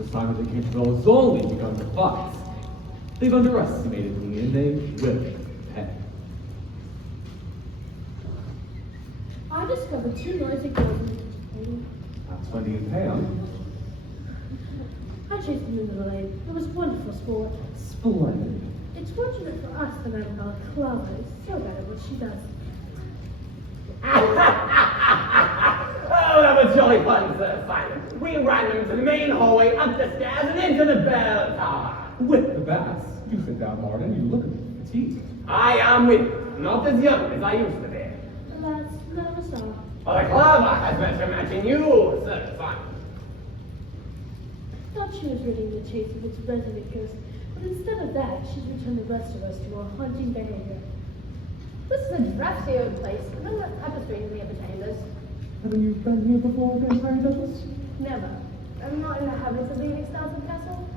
Sir Simon de Canterville has only begun to fight. They've underestimated me, and they will pay. I discovered 2 noisy girls in That's when you pay them. I chased them into the lane. It was wonderful sport. Splendid. It's fortunate for us that our Clara is so bad at what she does. Oh, that was jolly fun, Sir Simon. We ran them to the main hallway, up the stairs, and into the bell tower. With the best. You sit down, Martin. You look fatigued. I am with you, not as young as I used to be. Alas, none of us are. But the clever has better matching you, Sir Simon. Thought she was ridding the chase of its resident ghost, but instead of that, she's returned the rest of us to our haunting behavior. This is a drafty old place. None of the tapestries in the upper chambers. Haven't you been here before, Vampire Douglas? Never. I'm not in the habit of leaving Startled Castle.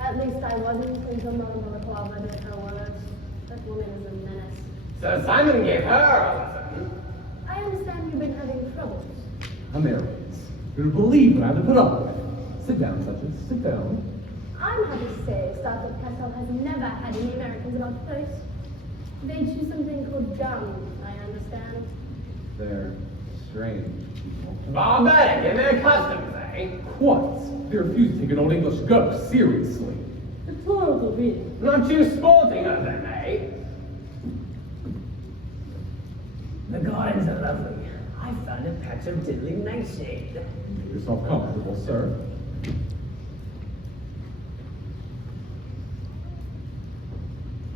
At least I wasn't until Madame Balaclava did her words. That woman is a menace. Sir Simon gave her a lesson. I understand you've been having troubles. Americans. You don't believe what I have to put up with. Sit down, Duchess. Sit down. I'm happy to say Startled Castle has never had any Americans about the place. They choose something called gum, I understand. They're strange people. Barbaric in their customs, eh? What? They refuse to take an old English ghost seriously. Deplorable reading. Not too sporting of them, eh? The gardens are lovely. I found a patch of diddly nightshade. Make yourself comfortable, sir.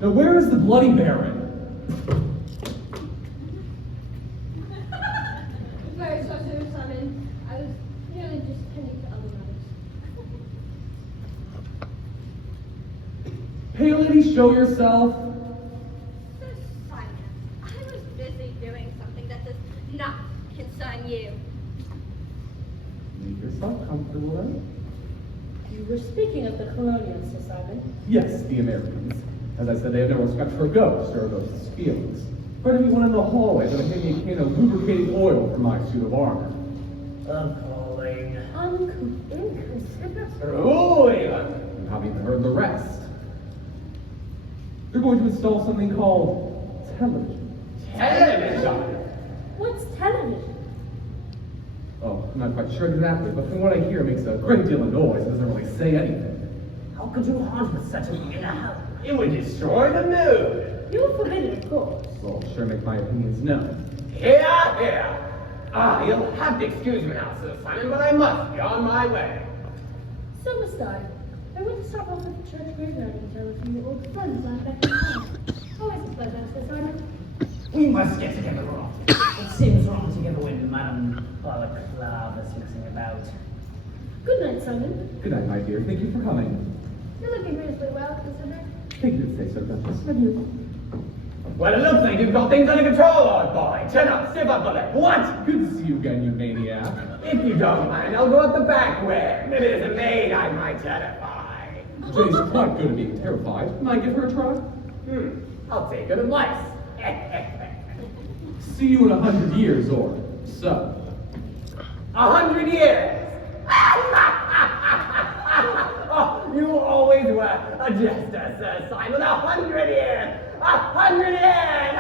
Now where is the Bloody Baron? Very sorry, Sir Simon. I was merely just tending to other matters. Pale lady, show yourself. Sir Simon, I was busy doing something that does not concern you. Make yourself comfortable then. You were speaking of the colonials, Sir Simon. Yes, the Americans. As I said, they have no respect for ghosts or ghosts' feelings. Right to be one in the hallway that gave me a can of lubricating oil for my suit of armor. Appalling. Inconsiderate. Ooh, even. You haven't even heard the rest. They're going to install something called television. Television. What's television? Oh, I'm not quite sure exactly, but from what I hear, it makes a great deal of noise. It doesn't really say anything. How could you haunt with such a thing in a house? It would destroy the mood. You were forbidden, of course. So I'll sure make my opinions known. Here, here. Ah, you'll have to excuse me now, Sir Simon, but I must be on my way. So must I. I went to stop off at the church graveyard and tell a few old friends I'm back in town. Always a pleasure, Sir Simon. We must get together often. It seems wrong together when Madame Balaclava is messing about. Good night, Simon. Good night, my dear. Thank you for coming. You're looking reasonably well, considering. Thank you to say so, Duchess. Adieu. Well, it looks like you've got things under control, old boy. Chin up, stiff up the lip. What? Good to see you again, you maniac. If you don't mind, I'll go out the back way. Maybe there's a maid I might terrify. Jenny's quite good at being terrified. Might give her a try? I'll take good advice. See you in 100 years, or so. 100 years. Oh, you always were a jester, Sir Simon. 100 years. 100 years.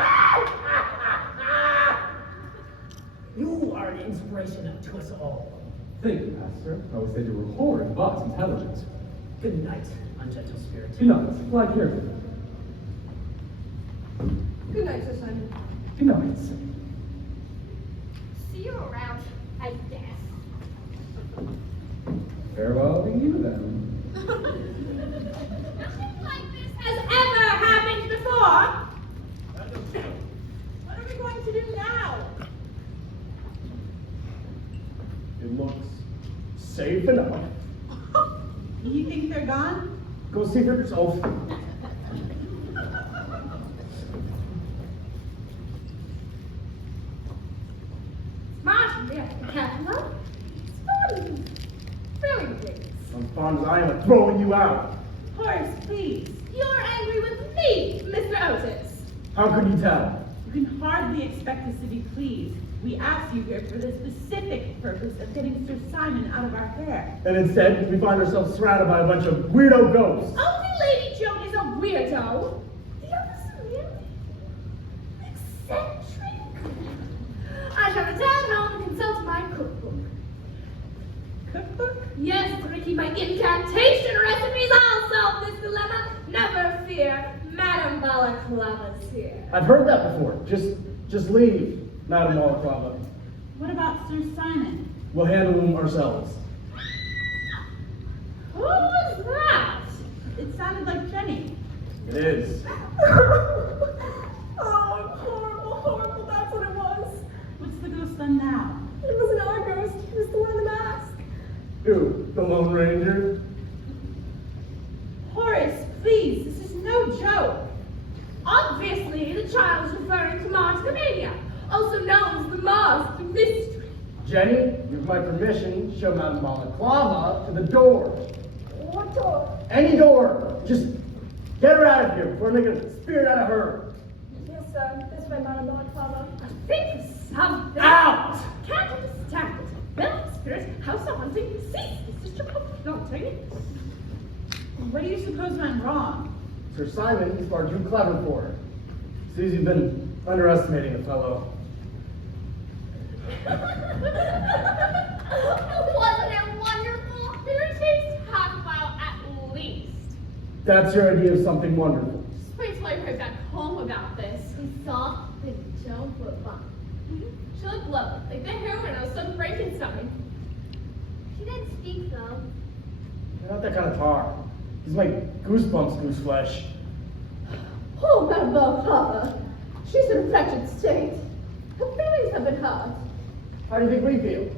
You are an inspiration to us all. Thank you, Master. I always said you were horrid, but intelligent. Good night, ungentle spirit. Good night. Fly carefully. Good night, Sir Simon. Good night. See you around, I guess. Farewell to you, then. Nothing like this has ever happened before. What are we going to do now? It looks safe enough. You think they're gone? Go see for yourself. Martin, the Canterville. Fun. Really big. I'm fond as I am of throwing you out. Horace, please. You're angry with me, Mr. Otis. How could you tell? You can hardly expect us to be pleased. We asked you here for the specific purpose of getting Sir Simon out of our hair. And instead, we find ourselves surrounded by a bunch of weirdo ghosts. Only Lady Joan is a weirdo. The others are really eccentric. I shall return home and consult my cookbook. Cookbook? Yes, Ricky, my incantation recipes. I'll solve this dilemma. Never fear, Madame Balaclava's here. I've heard that before. Just leave, Madame Balaclava. What about Sir Simon? We'll handle him ourselves. Who was that? It sounded like Jenny. It is. Oh, horrible, horrible, that's what it was. What's the ghost done now? It wasn't our ghost, it was the one in the mask. Who? The Lone Ranger? Horace, please, this is no joke. Obviously, the child is referring to Montemania, also known as the Masked Mystery. Jenny, you have my permission to show Madame Balaclava to the door. What door? Any door. Just get her out of here before I make a spirit out of her. Yes, sir. This way, Madame Balaclava. Think of something. Out! Can't understand it. Bell spirits, house of hunting, cease. This is your floating. What do you suppose went wrong? Sir Simon is far too clever for her. Sees you've been underestimating the fellow. Wasn't it wonderful? Your taste half a mile at least. That's your idea of something wonderful. Just wait till I write back home about this. We saw the Joan football. She looked lovely, like the heroine of some Frankenstein. She didn't speak though. You're not that kind of tar. He's my goosebumps goose flesh. Oh, Madame Balaclava. She's in a wretched state. Her feelings have been hurt. How do you think we feel?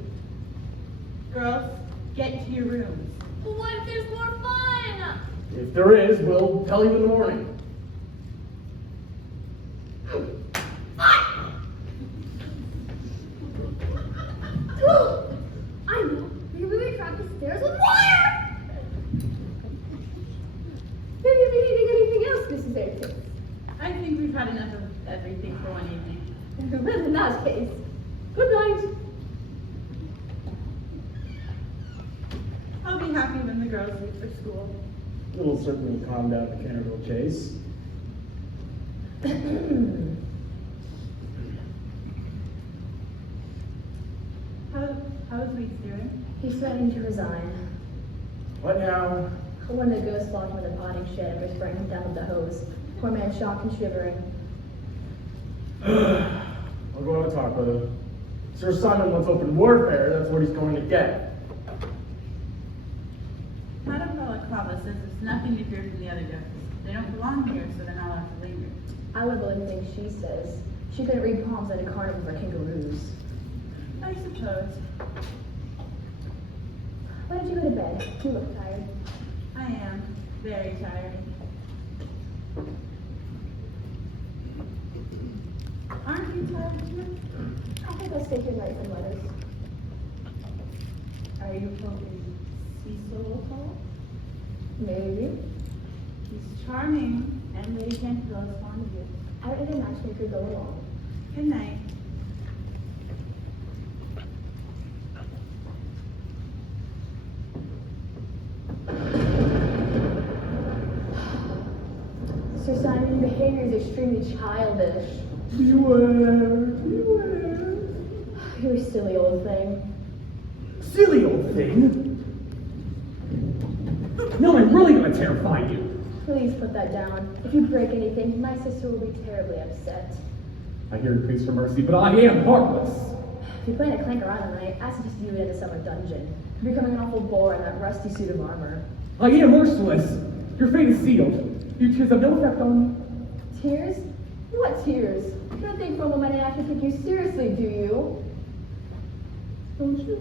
Girls, get to your rooms. But what if there's more fun? If there is, we'll tell you in the morning. I know. We really tried the stairs with wire. Have you been eating anything else, Mrs. Aitken? I think we've had enough of everything for one evening. Well, in that case, good night. I'll be happy when the girls leave for school. It'll certainly calm down the Canterville chase. How's Weeks doing? He's threatening to resign. What now? One of the ghosts locked him in the potting shed and was spraying him down with the hose. Poor man shocked and shivering. I'll go have a talk with him. Sir Simon wants open warfare, that's what he's going to get. Madame Balaclava says there's nothing to fear from the other ghosts. They don't belong here, so they're not allowed to linger. I would believe anything she says. She couldn't read palms at a carnival for kangaroos. I suppose. Why don't you go to bed? You look tired. I am very tired. Aren't you tired too? I think I'll stay here and write some letters. Are you hoping Cecil will call? Maybe. He's charming, and Lady Canterville is fond of you. I don't need a matchmaker go along. Good night. Sir Simon, your behavior is extremely childish. Beware, beware. You're a silly old thing. Silly old thing. No, I'm really gonna terrify you. Please put that down. If you break anything, my sister will be terribly upset. I hear your pleas for mercy, but I am heartless. If you plan to clank around tonight, I suggest you in a summer dungeon. You're becoming an awful bore in that rusty suit of armor. I am merciless. Your fate is sealed. Your tears have no effect on me. Tears? What tears? You don't think for a moment I actually take you seriously, do you? Don't you?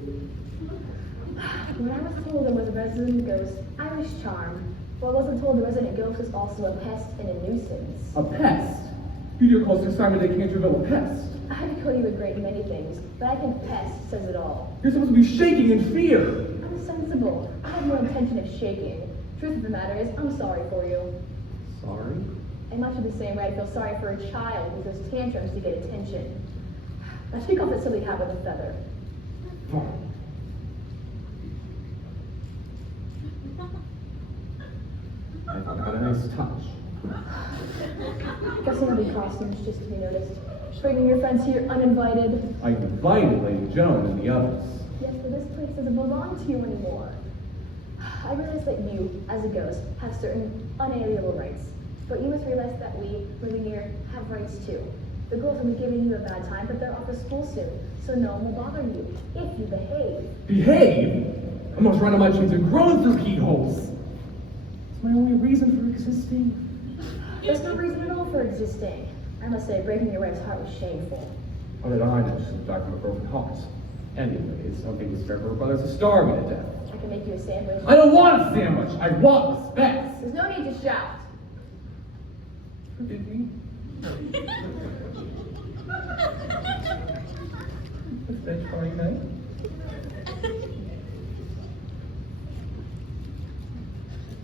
When I was told there was a resident ghost, I was charmed. But I wasn't told the resident ghost was also a pest and a nuisance. A pest? You dare call Sir Simon de Canterville a pest? I could call you a great many things, but I think pest says it all. You're supposed to be shaking in fear. I'm sensible. I have no intention of shaking. Truth of the matter is, I'm sorry for you. Sorry? In much of the same way, I feel sorry for a child who throws tantrums to get attention. Now take off that silly hat with a feather. I thought I had a nice touch. Dressing up in costumes just to be noticed. Bringing your friends here uninvited. I invited Lady Joan and the others. Yes, but this place doesn't belong to you anymore. I realize that you, as a ghost, have certain unalienable rights. But you must realize that we, living here, have rights too. The girls will be giving you a bad time, but they're off to school soon, so no one will bother you, if you behave. Behave? I'm almost running my chains and growing through keyholes. It's my only reason for existing. There's no reason at all for existing. I must say, breaking your wife's heart was shameful. How did I know she would die from a broken heart? Anyways, I don't think it's fair for her brothers to starve me to death. I can make you a sandwich. I don't want a sandwich! I want respect! There's no need to shout. Forgive me? It's been trying night.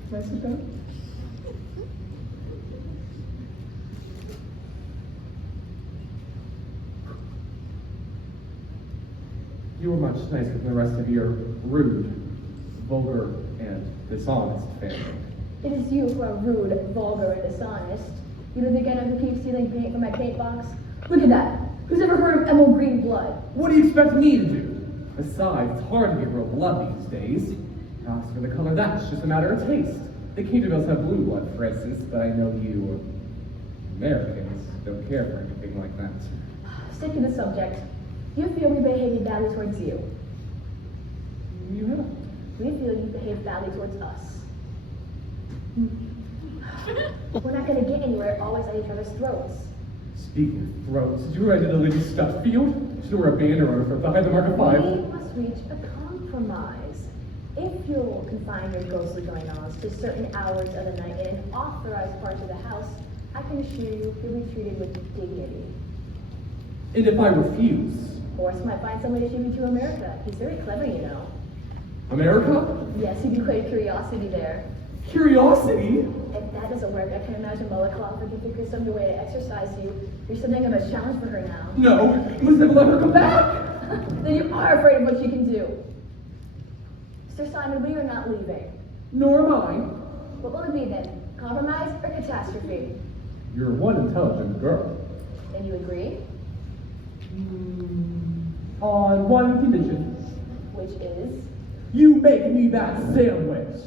Can I sit down? You were much nicer than the rest of your rude, vulgar, and dishonest family. It is you who are rude, vulgar, and dishonest. You don't think I know who keeps stealing paint from my paint box? Look at that. Who's ever heard of emerald green blood? What do you expect me to do? Besides, it's hard to get real blood these days. As for the color, that's just a matter of taste. The Cantervilles have blue blood, for instance, but I know you Americans don't care for anything like that. Stick to the subject. You feel we behaved badly towards you. You have. We feel you behaved badly towards us. We're not going to get anywhere always at each other's throats. Speaking of throats, did you realize that the Lady Stutfield? She were a banner runner for behind the mark of 5. We must reach a compromise. If you'll confine your ghostly going-ons to certain hours of the night in an authorized part of the house, I can assure you you'll be treated with dignity. And if I refuse? Horace might find somebody to ship you to America. He's very clever, you know. America? Yes, he'd be quite a curiosity there. Curiosity? If that doesn't work, I can imagine Molotov can figure some new way to exercise you. You're something of a challenge for her now. No, you must never let her come back! Then you are afraid of what she can do. Sir Simon, we are not leaving. Nor am I. What will it be then? Compromise or catastrophe? You're one intelligent girl. Then you agree? On one condition. Which is? You make me that sandwich!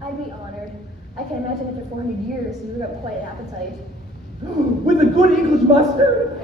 I'd be honored. I can imagine after 400 years, you would have quite an appetite. With a good English mustard?